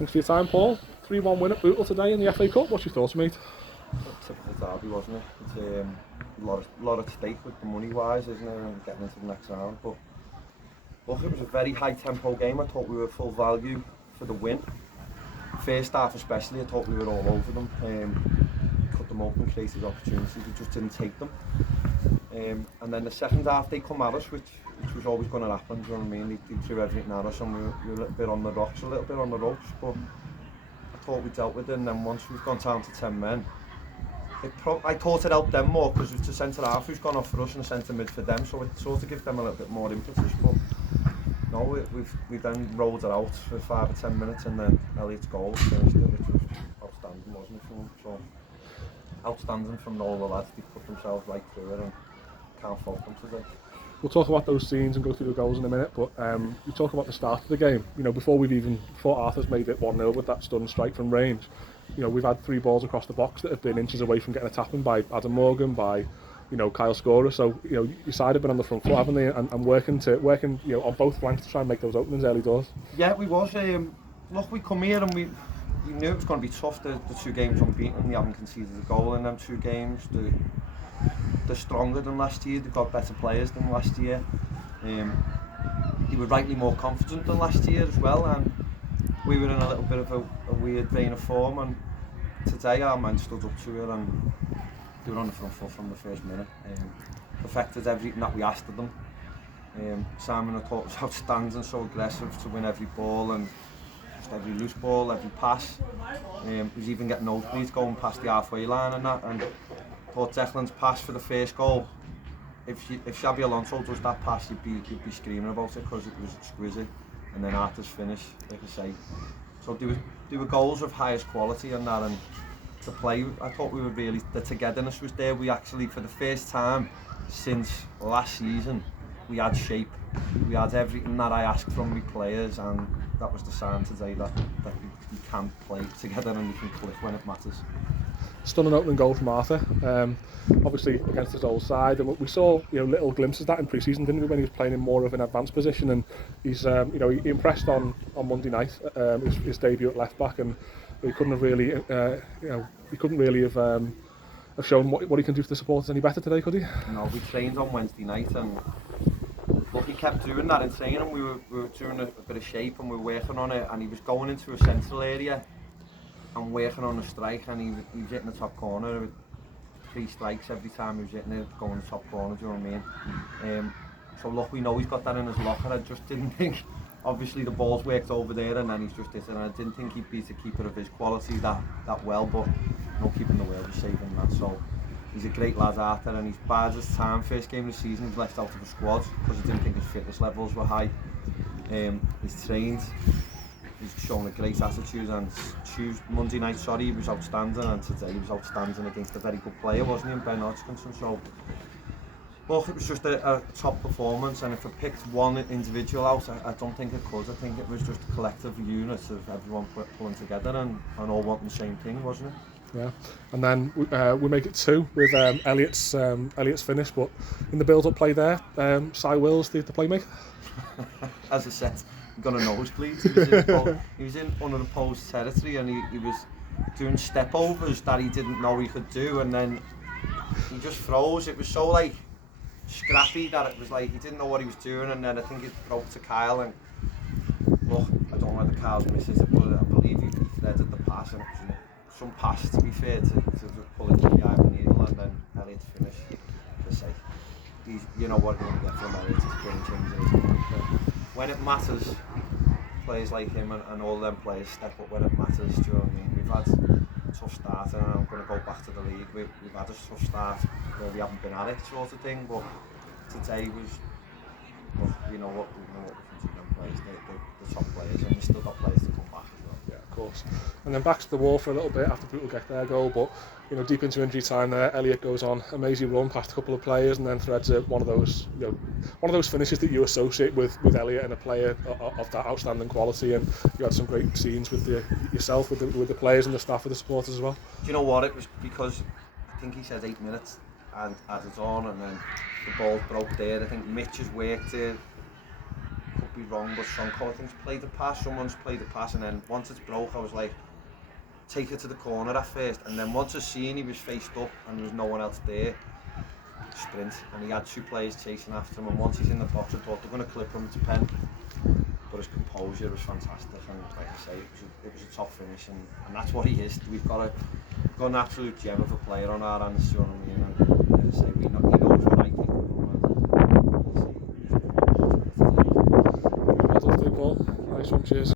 Thanks for your time, Paul. 3-1 win at Bootle today in the FA Cup. What's your thoughts, mate? Typical derby, wasn't it? It's a lot at stake with the money-wise, isn't it? And getting into the next round. But look, it was a very high-tempo game. I thought we were full value for the win. First half especially, I thought we were all over them. Cut them open, created opportunities, we just didn't take them. And then the second half, they come at us, which was always going to happen. Do you know what I mean? They threw everything at us, and we were a little bit on the rocks, a little bit on the ropes. But I thought we dealt with it, and then once we've gone down to 10 men, I thought it helped them more because it's the centre half who's gone off for us and the centre mid for them, so it sort of gives them a little bit more impetus. But no, we then rolled it out for 5 or 10 minutes, and then Elliott's goal finished it, which was outstanding, wasn't it, from him? So outstanding from all the lads. They put themselves right through it and can't fault them today. We'll talk about those scenes and go through the goals in a minute, but you talk about the start of the game. You know, before Arthur's made it 1-0 with that stun strike from range, you know, we've had 3 balls across the box that have been inches away from getting a tap in by Adam Morgan, by, you know, Kyle Scorer. So, you know, your side have been on the front foot, haven't they? And working, you know, on both flanks to try and make those openings early doors. Yeah, we was. Look, we come here and we knew it was going to be tough. The 2 games unbeaten, they haven't conceded a goal in them 2 games. They're stronger than last year. They've got better players than last year. They were rightly more confident than last year as well, and we were in a little bit of a weird vein of form, and today our men stood up to it and they were on the front foot from the first minute. Perfected everything that we asked of them. Simon, I thought, was outstanding, so aggressive to win every ball and just every loose ball, every pass. He was even getting nosebleeds going past the halfway line and that. And I thought Declan's pass for the first goal, if Xabi Alonso does that pass, you'd be screaming about it because it was exquisite. And then Arthur's finish, like I say. So there were goals of highest quality and that, and to play, I thought we were really, the togetherness was there. We actually, for the first time since last season, we had shape. We had everything that I asked from my players, and that was the sign today that you can play together and you can click when it matters. Stunning opening goal from Arthur, obviously against his old side, and we saw, you know, little glimpses of that in pre-season, didn't we, when he was playing in more of an advanced position, and he's you know, he impressed on Monday night, his debut at left back, and he couldn't have really have shown what he can do for the supporters any better today, could he? No, we trained on Wednesday night, and look, he kept doing that in training. We were doing a bit of shape and we were working on it, and he was going into a central area and working on a strike, and he was hitting the top corner with 3 strikes every time he was hitting it, going the top corner, do you know what I mean? So look, we know he's got that in his locker. I just didn't think, obviously the ball's worked over there and then he's just hit it, and I didn't think he'd beat a keeper of his quality that well, but no keeper in the world is saving that. So he's a great lad, Arthur, and he's bad as time. First game of the season, he's left out of the squad because I didn't think his fitness levels were high. He's trained, he's shown a great attitude, and Monday night, he was outstanding, and today he was outstanding against a very good player, wasn't he, in Ben Hodgkinson. So look, it was just a top performance, and if I picked one individual out, I don't think it could. I think it was just a collective unit of everyone pulling together and all wanting the same thing, wasn't it? Yeah, and then we make it 2 with Elliott's finish, but in the build-up play there, Cy Wills, the playmaker. As I said, he got a nosebleed. He was in unopposed territory, and he was doing step overs that he didn't know he could do, and then he just froze. It was so like scrappy that it was like he didn't know what he was doing, and then I think it broke to Kyle, and look, I don't know whether Kyle's misses it, but I believe he threaded the pass, and it was some pass, to be fair, to just pull it to the eye of the needle, and then Elliott's finish. To say, you know what you're going to get from Elliott, is game changer. When it matters, players like him and all them players step up when it matters. Do you know what I mean? We've had a tough start, and I'm going to go back to the league. We've had a tough start where we haven't been at it, sort of thing. But today was, well, we know what we can do. Them players, the top players, and we've still got players to come back as well. Yeah, of course. And then back to the wall for a little bit after Bootle get their goal, but you know, deep into injury time there, Elliott goes on amazing run past a couple of players, and then threads one of those finishes that you associate with Elliott and a player of that outstanding quality. And you had some great scenes with yourself with the players and the staff, with the supporters as well. Do you know what? It was because I think he said 8 minutes and added on, and then the ball broke there. I think Mitch has worked it. Could be wrong, but Sonko I think's played the pass, someone's played the pass, and then once it's broke, I was like, take it to the corner at first, and then once I seen he was faced up and there was no one else there, sprint, and he had 2 players chasing after him, and once he's in the box I thought they're going to clip him to pen, but his composure was fantastic, and like I say, it was a top finish, and that's what he is. We've got an absolute gem of a player on our hands, you know what I mean, and like I say, he knows what I think of him, Well done, Paul. Nice one, cheers.